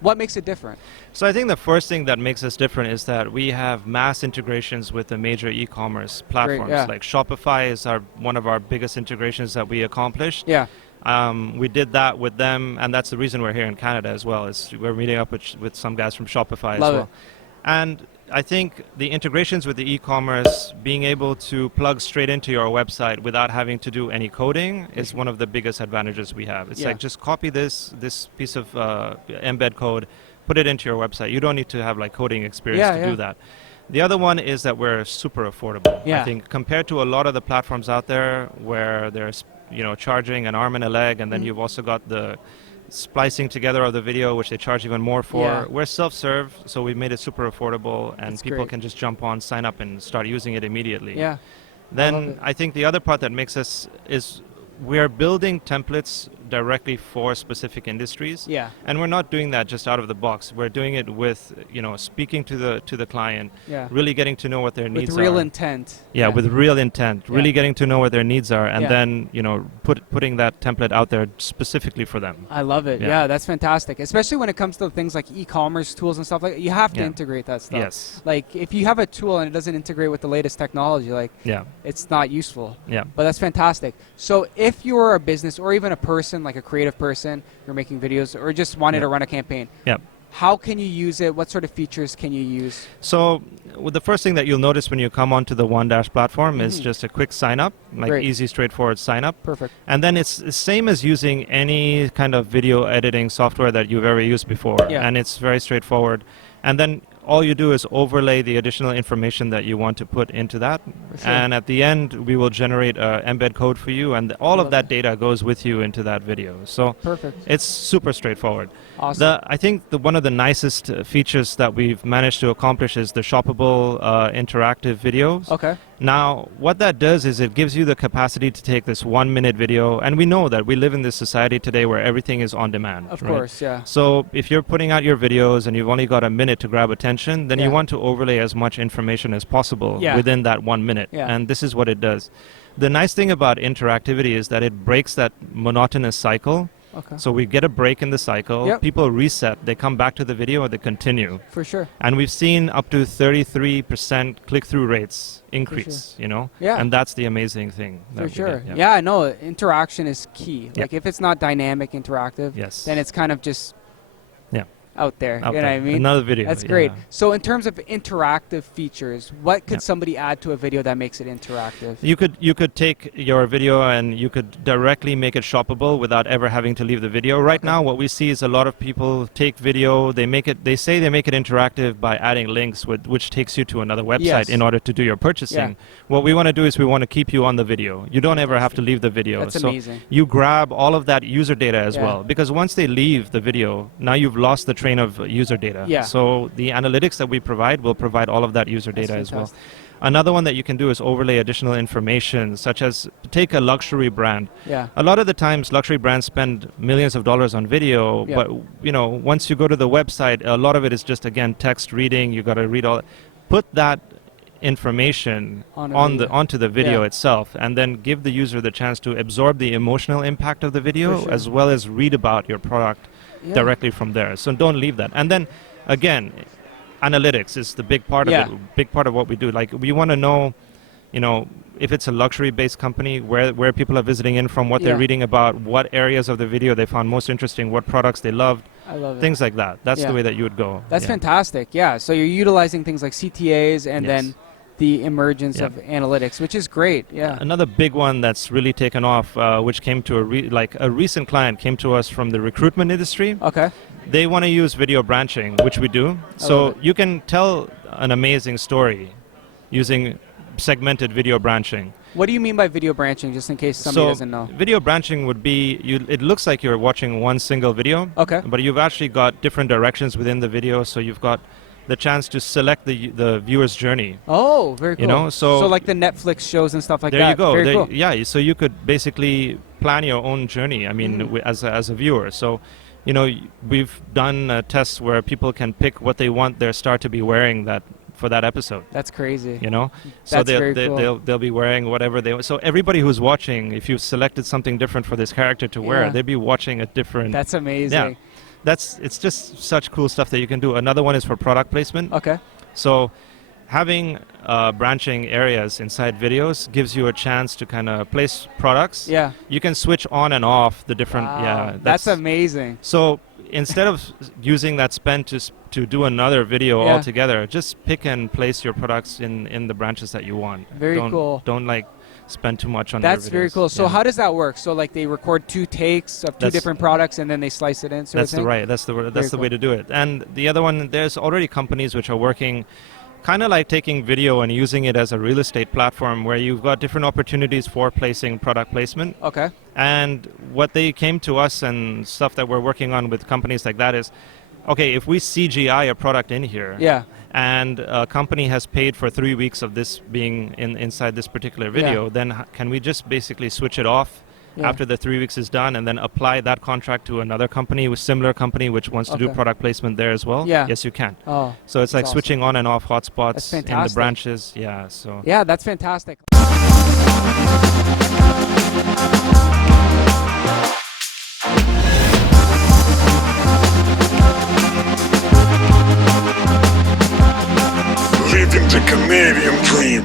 What makes it different? So I think the first thing that makes us different is that we have mass integrations with the major e-commerce platforms. yeah. Like Shopify is one of our biggest integrations that we accomplished. Yeah. We did that with them, and that's the reason we're here in Canada as well. Is we're meeting up with some guys from Shopify Love as well. it. And I think the integrations with the e-commerce, being able to plug straight into your website without having to do any coding is one of the biggest advantages we have. It's like just copy this piece of embed code, put it into your website. You don't need to have like coding experience to do that. The other one is that we're super affordable. I think compared to a lot of the platforms out there where there's charging an arm and a leg, and then you've also got the splicing together of the video, which they charge even more for. We're self-serve, so we made it super affordable, and That's people great. can just jump on, sign up, and start using it immediately. Yeah. Then I think the other part that makes us is we're building templates directly for specific industries. Yeah. And we're not doing that just out of the box. We're doing it with, speaking to the client, really getting to know what their needs are. With real intent. Yeah, with real intent, really getting to know what their needs are, and then, putting that template out there specifically for them. I love it. Yeah, that's fantastic. Especially when it comes to things like e-commerce tools and stuff like that. You have to integrate that stuff. Yes. Like, if you have a tool and it doesn't integrate with the latest technology, like, it's not useful. Yeah. But that's fantastic. So if you were a business or even a person, like a creative person, you're making videos or just wanted to run a campaign, how can you use it? What sort of features can you use? So the first thing that you'll notice when you come onto the OneDash platform is just a quick sign up, like easy, straightforward sign up. Perfect. And then it's the same as using any kind of video editing software that you've ever used before. And it's very straightforward. And then all you do is overlay the additional information that you want to put into that. And at the end, we will generate an embed code for you, and all of that data goes with you into that video. So it's super straightforward. Awesome. I think one of the nicest features that we've managed to accomplish is the shoppable interactive videos. Okay. Now, what that does is it gives you the capacity to take this 1-minute video, and we know that we live in this society today where everything is on demand. Of course, yeah. So if you're putting out your videos and you've only got a minute to grab attention, then you want to overlay as much information as possible within that 1 minute. And this is what it does. The nice thing about interactivity is that it breaks that monotonous cycle. Okay. So we get a break in the cycle, people reset, they come back to the video, and they continue. For sure. And we've seen up to 33% click-through rates increase, and that's the amazing thing. For sure. Yeah, I know. Interaction is key. Like, if it's not dynamic, interactive, then it's kind of just out there. You know what I mean? Another video. That's great. So in terms of interactive features, what could somebody add to a video that makes it interactive? You could take your video and you could directly make it shoppable without ever having to leave the video. Right now, what we see is a lot of people take video, they say they make it interactive by adding links, which takes you to another website in order to do your purchasing. What we want to do is we want to keep you on the video. You don't ever have to leave the video. That's amazing. You grab all of that user data as well, because once they leave the video, now you've lost the train of user data. So the analytics that we provide will provide all of that user data as well. Another one that you can do is overlay additional information, such as take a luxury brand. A lot of the times luxury brands spend millions of dollars on video, but once you go to the website, a lot of it is just, again, text reading. You got to read all. Put that information onto the video itself, and then give the user the chance to absorb the emotional impact of the video as well as read about your product directly from there. So don't leave that. And then again, analytics is the big part of it, big part of what we do. Like, we want to know, if it's a luxury-based company, where people are visiting in from, what they're reading about, what areas of the video they found most interesting, what products they loved. I love it. Things like that. That's the way that you would go. That's fantastic. Yeah. So you're utilizing things like CTAs and then the emergence of analytics, which is great. Yeah. Another big one that's really taken off, which came to a recent client came to us from the recruitment industry. Okay. They want to use video branching, which we do. So you can tell an amazing story using segmented video branching. What do you mean by video branching, just in case somebody doesn't know? Video branching would be, it looks like you're watching one single video, but you've actually got different directions within the video, so you've got the chance to select the viewer's journey. Oh, very cool. So like the Netflix shows and stuff like that. There you go. Very cool. Yeah, so you could basically plan your own journey, I mean, as a viewer. So, we've done tests where people can pick what they want their star to be wearing for that episode. That's crazy. So cool. they'll be wearing whatever they want. So everybody who's watching, if you've selected something different for this character to wear, they'll be watching a different. That's amazing. Yeah. it's just such cool stuff that you can do. Another one is for product placement. Okay. So having branching areas inside videos gives you a chance to kind of place products. Yeah. You can switch on and off the different. Wow. Yeah. That's amazing. So instead of using that spend to do another video altogether, just pick and place your products in the branches that you want. Very cool. Don't like spend too much on That's your videos. very cool. So how does that work? So like they record 2 takes of 2 different products and then they slice it in. That's the way to do it. And the other one, there's already companies which are working kind of like taking video and using it as a real estate platform where you've got different opportunities for placing product placement. Okay. And what they came to us and stuff that we're working on with companies like that is, okay, if we CGI a product in here, and a company has paid for 3 weeks of this being inside this particular video, then can we just basically switch it off after the 3 weeks is done and then apply that contract to another company, with similar company which wants to do product placement there as well? Yes, you can. Oh, so it's like awesome. Switching on and off hotspots in the branches. Yeah, that's fantastic. Living the Canadian dream.